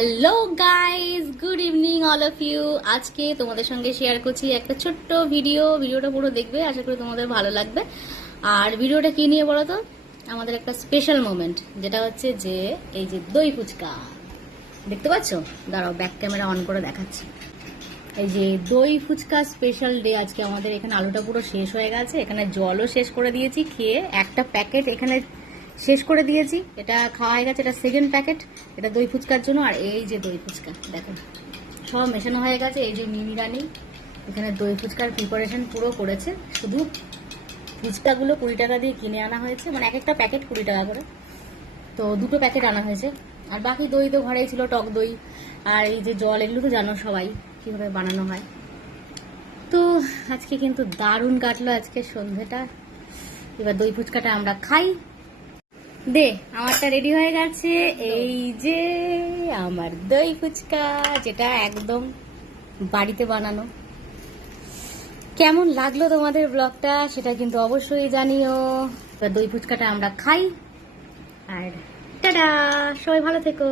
Hello guys, good evening all of you. আজকে তোমাদের সঙ্গে শেয়ার করছি একটা ছোট্ট ভিডিওটা পুরো দেখবে, আশা করি তোমাদের ভালো লাগবে। আর ভিডিওটা কি নিয়ে বলো তো, আমাদের একটা স্পেশাল মোমেন্ট, যেটা হচ্ছে যে এই যে দই ফুচকা দেখতে পাচ্ছ, দাঁড়াও ব্যাক ক্যামেরা অন করে দেখাচ্ছি। এই যে দই ফুচকা স্পেশাল ডে আজকে আমাদের এখানে। আলুটা পুরো শেষ হয়ে গেছে, এখানে জলও শেষ করে দিয়েছি খেয়ে, একটা প্যাকেট এখানে শেষ করে দিয়েছি, এটা খাওয়া হয়ে গেছে, এটা সেকেন্ড প্যাকেট, এটা দই ফুচকার জন্য। আর এই যে দই ফুচকা দেখো সব মেশানো হয়ে গেছে। এই যে মিমি রানী এখানে দই ফুচকার প্রিপারেশন পুরো করেছে। শুধু ফুচকাগুলো 20 টাকা দিয়ে কিনে আনা হয়েছে, মানে এক একটা প্যাকেট 20 টাকা করে, তো দুটো প্যাকেট আনা হয়েছে। আর বাকি দই তো ঘরেই ছিল, টক দই আর এই যে জল, এগুলো তো জানো সবাই কীভাবে বানানো হয়। তো আজকে কিন্তু দারুণ কাটলো আজকে সন্ধ্যেটা। এবার দই ফুচকাটা আমরা খাই। দে, আমারটা রেডি হয়ে গেছে। এই যে আমার দই ফুচকা, যেটা একদম বাড়িতে বানানো। কেমন লাগলো তোমাদের ব্লগটা সেটা কিন্তু অবশ্যই জানিও। এবার দই ফুচকাটা আমরা খাই। আর টাটা, সবাই ভালো থেকো।